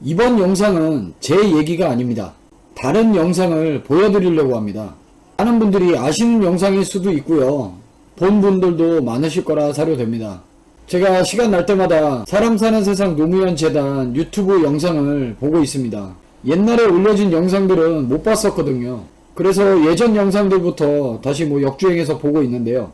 이번 영상은 제 얘기가 아닙니다. 다른 영상을 보여드리려고 합니다. 많은 분들이 아시는 영상일 수도 있고요. 본 분들도 많으실 거라 사료됩니다. 제가 시간 날 때마다 사람 사는 세상 노무현 재단 유튜브 영상을 보고 있습니다. 옛날에 올려진 영상들은 못 봤었거든요. 그래서 예전 영상들부터 다시 역주행해서 보고 있는데요.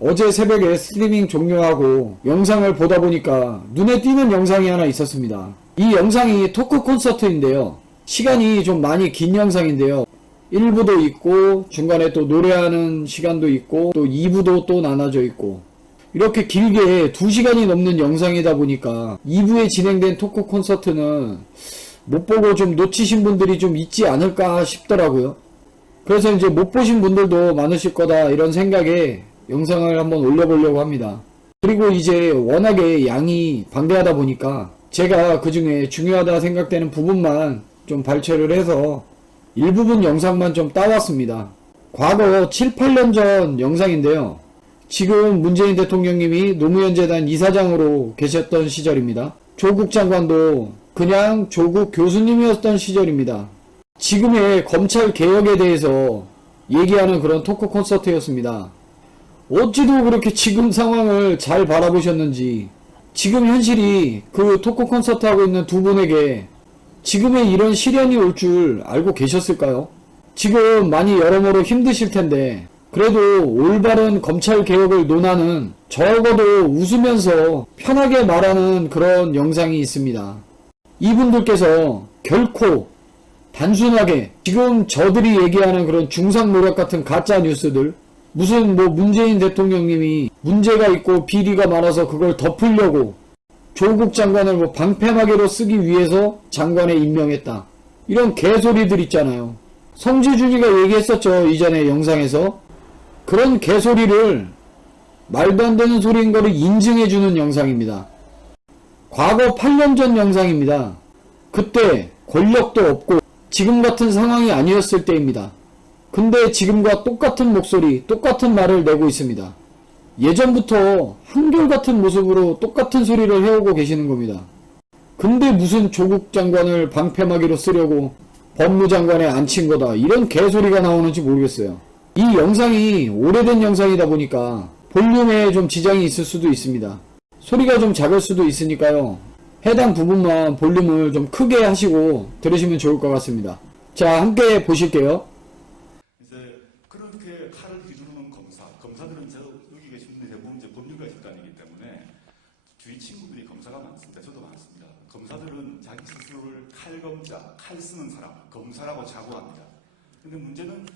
어제 새벽에 스트리밍 종료하고 영상을 보다 보니까 눈에 띄는 영상이 하나 있었습니다. 이 영상이 토크 콘서트인데요. 시간이 좀 많이 긴 영상인데요. 1부도 있고 중간에 또 노래하는 시간도 있고 또 2부도 또 나눠져 있고 이렇게 길게 2시간이 넘는 영상이다 보니까 2부에 진행된 토크 콘서트는 못 보고 좀 놓치신 분들이 좀 있지 않을까 싶더라고요. 그래서 이제 못 보신 분들도 많으실 거다 이런 생각에 영상을 한번 올려보려고 합니다. 그리고 이제 워낙에 양이 방대하다 보니까 제가 그 중에 중요하다 생각되는 부분만 좀 발췌를 해서 일부분 영상만 좀 따왔습니다. 과거 7, 8년 전 영상인데요. 지금 문재인 대통령님이 노무현 재단 이사장으로 계셨던 시절입니다. 조국 장관도 그냥 조국 교수님이었던 시절입니다. 지금의 검찰 개혁에 대해서 얘기하는 그런 토크 콘서트였습니다. 어찌도 그렇게 지금 상황을 잘 바라보셨는지, 지금 현실이 그 토크 콘서트 하고 있는 두 분에게 지금의 이런 시련이 올 줄 알고 계셨을까요? 지금 많이 여러모로 힘드실 텐데 그래도 올바른 검찰 개혁을 논하는, 적어도 웃으면서 편하게 말하는 그런 영상이 있습니다. 이분들께서 결코 단순하게 지금 저들이 얘기하는 그런 중상모략 같은 가짜 뉴스들, 무슨 문재인 대통령님이 문제가 있고 비리가 많아서 그걸 덮으려고 조국 장관을 방패막이로 쓰기 위해서 장관에 임명했다, 이런 개소리들 있잖아요. 성지준이가 얘기했었죠, 이전에 영상에서. 그런 개소리를, 말도 안 되는 소리인 거를 인증해주는 영상입니다. 과거 8년 전 영상입니다. 그때 권력도 없고 지금 같은 상황이 아니었을 때입니다. 근데 지금과 똑같은 목소리, 똑같은 말을 내고 있습니다. 예전부터 한결같은 모습으로 똑같은 소리를 해오고 계시는 겁니다. 근데 무슨 조국 장관을 방패막이로 쓰려고 법무장관에 앉힌 거다, 이런 개소리가 나오는지 모르겠어요. 이 영상이 오래된 영상이다 보니까 볼륨에 좀 지장이 있을 수도 있습니다. 소리가 좀 작을 수도 있으니까요. 해당 부분만 볼륨을 좀 크게 하시고 들으시면 좋을 것 같습니다. 자, 함께 보실게요. 이제 그렇게 칼을 휘두르는 검사들은 여기 계신 분들이 대부분 이제 법률가 집단이기 때문에 주위 친구들이 검사가 많습니다. 저도 많습니다. 검사들은 자기 스스로를 칼검자, 칼 쓰는 사람, 검사라고 자부합니다. 근데 문제는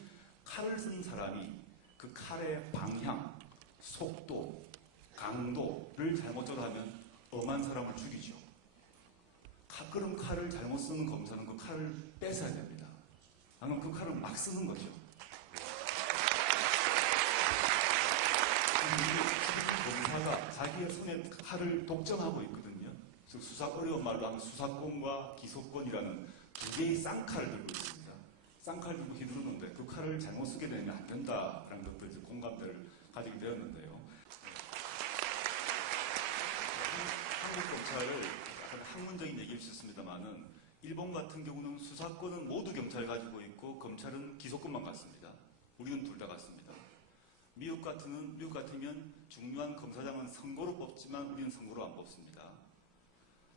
칼을 쓴 사람이 그 칼의 방향, 속도, 강도를 잘못 조절하면 엄한 사람을 죽이죠. 가끔 칼을 잘못 쓰는 검사는 그 칼을 뺏어야 됩니다. 방금 그 칼을 막 쓰는 거죠. 검사가 자기의 손에 칼을 독점하고 있거든요. 즉 어려운 말로 하면 수사권과 기소권이라는 두 개의 쌍칼을 들고 있습니다. 쌍칼 들고 휘두르는데 그 칼을 잘못 쓰게 되면 안 된다라는 것들, 공감대를 가지게 되었는데요. 한국 검찰을 약간 학문적인 얘기일 수 있습니다만은 일본 같은 경우는 수사권은 모두 경찰이 가지고 있고 검찰은 기소권만 갖습니다. 우리는 둘 다 갖습니다. 미국 같으면 중요한 검사장은 선거로 뽑지만 우리는 선거로 안 뽑습니다.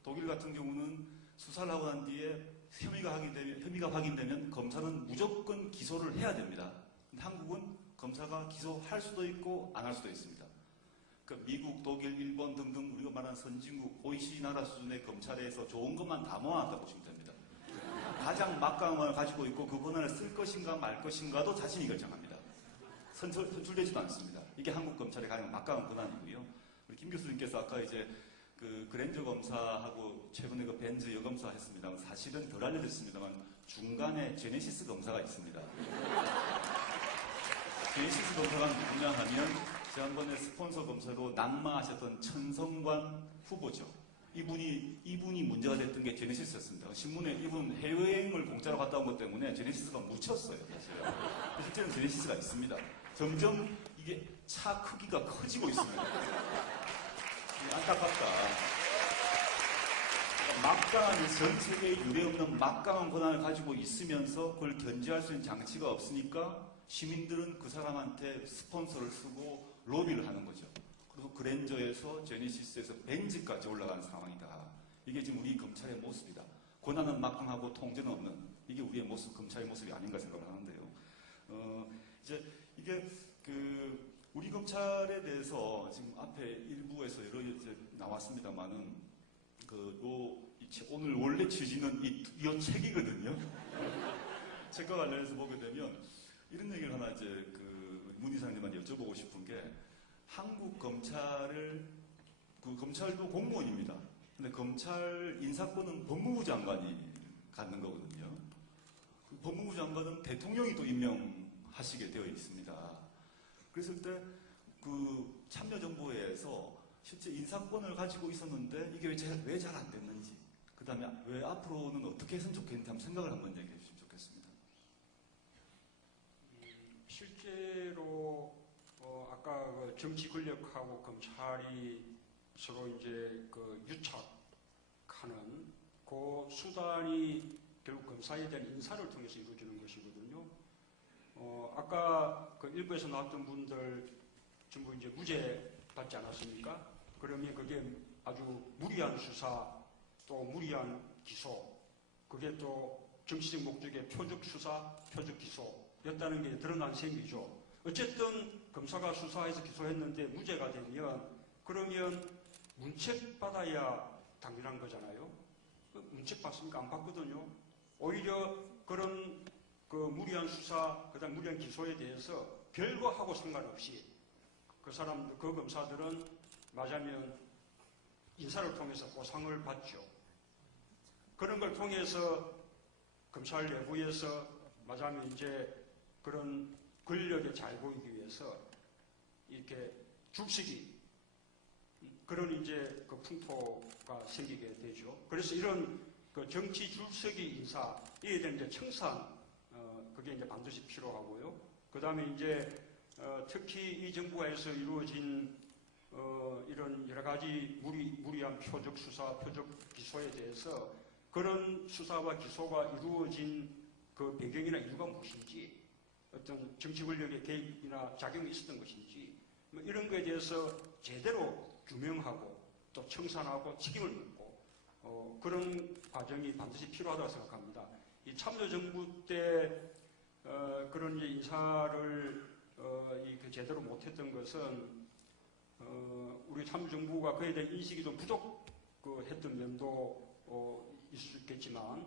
독일 같은 경우는 수사를 하고 난 뒤에 혐의가 확인되면 검사는 무조건 기소를 해야 됩니다. 근데 한국은 검사가 기소할 수도 있고 안 할 수도 있습니다. 그러니까 미국, 독일, 일본 등등 우리가 말하는 선진국, OECD 나라 수준의 검찰에서 좋은 것만 다 모아놨다고 보시면 됩니다. 가장 막강함을 가지고 있고 그 권한을 쓸 것인가 말 것인가도 자신이 결정합니다. 선출되지도 않습니다. 이게 한국 검찰의 가장 막강한 권한이고요. 우리 김 교수님께서 아까 이제 그 그랜저 검사하고 최근에 그 벤즈 여검사 했습니다만 사실은 덜 알려졌습니다만 중간에 제네시스 검사가 있습니다. 제네시스 검사가 누구냐 하면 지난번에 스폰서 검사로 낙마하셨던 천성관 후보죠. 이분이 문제가 됐던 게 제네시스였습니다. 신문에 이분 해외여행을 공짜로 갔다 온 것 때문에 제네시스가 묻혔어요, 사실은. 실제는 제네시스가 있습니다. 점점 이게 차 크기가 커지고 있습니다. 안타깝다. 막강한 전 세계에 유례없는 막강한 권한을 가지고 있으면서 그걸 견제할 수 있는 장치가 없으니까 시민들은 그 사람한테 스폰서를 쓰고 로비를 하는 거죠. 그리고 그랜저에서 제네시스에서 벤츠까지 올라가는 상황이다. 이게 지금 우리 검찰의 모습이다. 권한은 막강하고 통제는 없는 이게 우리의 모습, 검찰의 모습이 아닌가 생각을 하는데요. 이제 이게 우리 검찰에 대해서 지금 앞에 일부에서 여러 이제 나왔습니다만은 오늘 원래 취지는 이 책이거든요. 책과 관련해서 보게 되면 이런 얘기를 하나 이제 문 이사님한테 여쭤보고 싶은 게 한국 검찰을 검찰도 공무원입니다. 근데 검찰 인사권은 법무부 장관이 갖는 거거든요. 법무부 장관은 대통령이 또 임명하시게 되어 있습니다. 그랬을 때 참여정부에서 실제 인사권을 가지고 있었는데 이게 왜 잘 안 됐는지, 그 다음에 왜 앞으로는 어떻게 했으면 좋겠는지 한번 생각을 한번 얘기해 주시면 좋겠습니다. 실제로 아까 정치 권력하고 검찰이 서로 이제 유착하는 그 수단이 결국 검사에 대한 인사를 통해서 이루어지는 것이거든요. 아까 일부에서 나왔던 분들 전부 이제 무죄 받지 않았습니까? 그러면 그게 아주 무리한 수사, 또 무리한 기소, 그게 또 정치적 목적의 표적 수사, 표적 기소였다는 게 드러난 셈이죠. 어쨌든 검사가 수사해서 기소했는데 무죄가 되면 그러면 문책 받아야 당연한 거잖아요. 문책 받습니까? 안 받거든요. 오히려 그런 무리한 수사, 그다음 무리한 기소에 대해서 별거하고 상관없이 그 검사들은 맞으면 인사를 통해서 보상을 받죠. 그런 걸 통해서 검찰 내부에서 맞으면 이제 그런 권력에 잘 보이기 위해서 이렇게 줄서기 그런 이제 풍토가 생기게 되죠. 그래서 이런 정치 줄서기 인사 이에 대한 이제 청산 그게 이제 반드시 필요하고요. 그 다음에 이제 특히 이 정부에서 이루어진 이런 여러 가지 무리한 표적 수사, 표적 기소에 대해서 그런 수사와 기소가 이루어진 그 배경이나 이유가 무엇인지, 어떤 정치 권력의 개입이나 작용이 있었던 것인지, 뭐 이런 것에 대해서 제대로 규명하고 또 청산하고 책임을 묻고 그런 과정이 반드시 필요하다고 생각합니다. 이 참여정부 때 그런 인사를 제대로 못했던 것은 우리 참여정부가 그에 대한 인식이 좀 부족했던 면도 있을 수 있겠지만,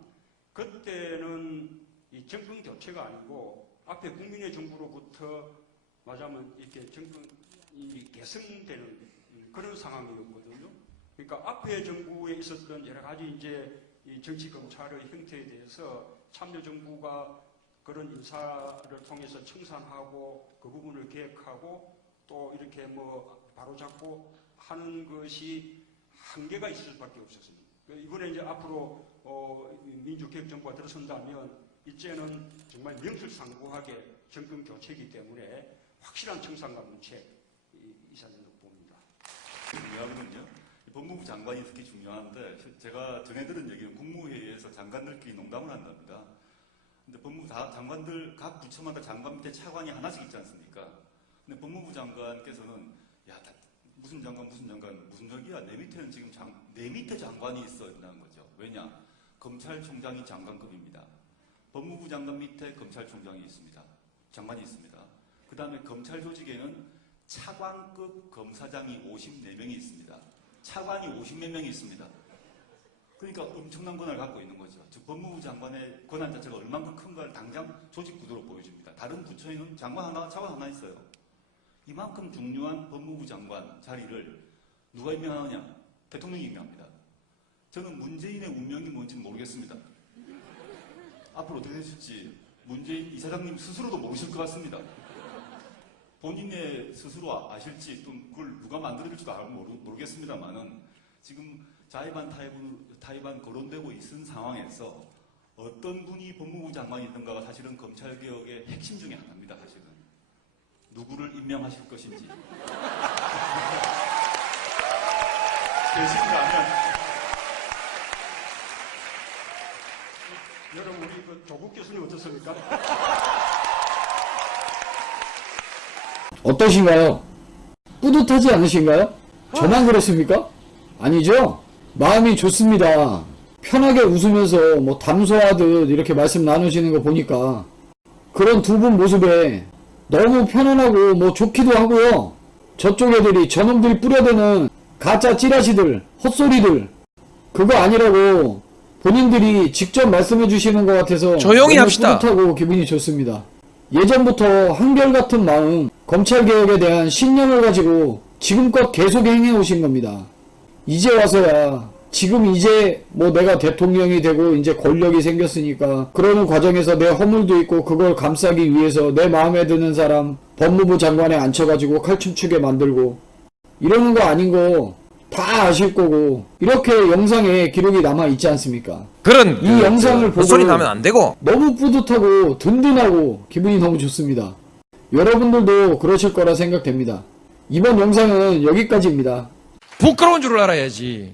그때는 이 정권 교체가 아니고 앞에 국민의 정부로부터 맞으면 이렇게 정권이 개성되는 그런 상황이었거든요. 그러니까 앞에 정부에 있었던 여러 가지 이제 이 정치 검찰의 형태에 대해서 참여정부가 그런 인사를 통해서 청산하고 그 부분을 계획하고 또 이렇게 바로잡고 하는 것이 한계가 있을 수밖에 없었습니다. 이번에 이제 앞으로 민주개혁정부가 들어선다면 이제는 정말 명실상부하게 정권 교체이기 때문에 확실한 청산과 문책 있었는 것 봅니다. 중요하거든요. 법무부 장관이 특히 중요한데, 제가 전해들은 얘기는 국무회의에서 장관들끼리 농담을 한답니다. 근데 법무부 장관들 각 부처마다 장관 밑에 차관이 하나씩 있지 않습니까? 근데 법무부 장관께서는 무슨 장관 무슨 적이야, 내 밑에는 지금 내 밑에 장관이 있어야 된다는 거죠. 왜냐? 검찰총장이 장관급입니다. 법무부 장관 밑에 검찰총장이 있습니다. 장관이 있습니다. 그 다음에 검찰 조직에는 차관급 검사장이 54명이 있습니다. 차관이 50몇 명이 있습니다. 그러니까 엄청난 권한을 갖고 있는 거죠. 즉 법무부 장관의 권한 자체가 얼만큼 큰가를 당장 조직 구도로 보여줍니다. 다른 부처에는 장관 하나, 차관 하나 있어요. 이만큼 중요한 법무부 장관 자리를 누가 임명하느냐? 대통령이 임명합니다. 저는 문재인의 운명이 뭔지는 모르겠습니다. 앞으로 어떻게 되실지 문재인 이사장님 스스로도 모르실 것 같습니다. 본인의 스스로 아실지 또 그걸 누가 만들어줄지도 모르겠습니다만은 지금 타이반 거론되고 있는 상황에서 어떤 분이 법무부 장관이든가가 사실은 검찰개혁의 핵심 중에 하나입니다. 사실은 누구를 임명하실 것인지 되신다면 여러분 우리 그 조국 교수님 어떻습니까? 어떠신가요? 뿌듯하지 않으신가요? 저만 그렇습니까? 아니죠? 마음이 좋습니다. 편하게 웃으면서 뭐 담소하듯 이렇게 말씀 나누시는 거 보니까 그런 두 분 모습에 너무 편안하고 뭐 좋기도 하고요. 저쪽 애들이 저놈들이 뿌려대는 가짜 찌라시들, 헛소리들 그거 아니라고 본인들이 직접 말씀해 주시는 것 같아서 조용히 너무 합시다. 뿌듯하고 기분이 좋습니다. 예전부터 한결같은 마음, 검찰개혁에 대한 신념을 가지고 지금껏 계속 행해오신 겁니다. 이제 와서야 지금 이제 뭐 내가 대통령이 되고 이제 권력이 생겼으니까 그러는 과정에서 내 허물도 있고 그걸 감싸기 위해서 내 마음에 드는 사람 법무부 장관에 앉혀가지고 칼춤추게 만들고 이러는 거 아닌 거 다 아실 거고 이렇게 영상에 기록이 남아 있지 않습니까? 그런 이 영상을 보고 소리 나면 안 되고. 너무 뿌듯하고 든든하고 기분이 너무 좋습니다. 여러분들도 그러실 거라 생각됩니다. 이번 영상은 여기까지입니다. 부끄러운 줄 알아야지.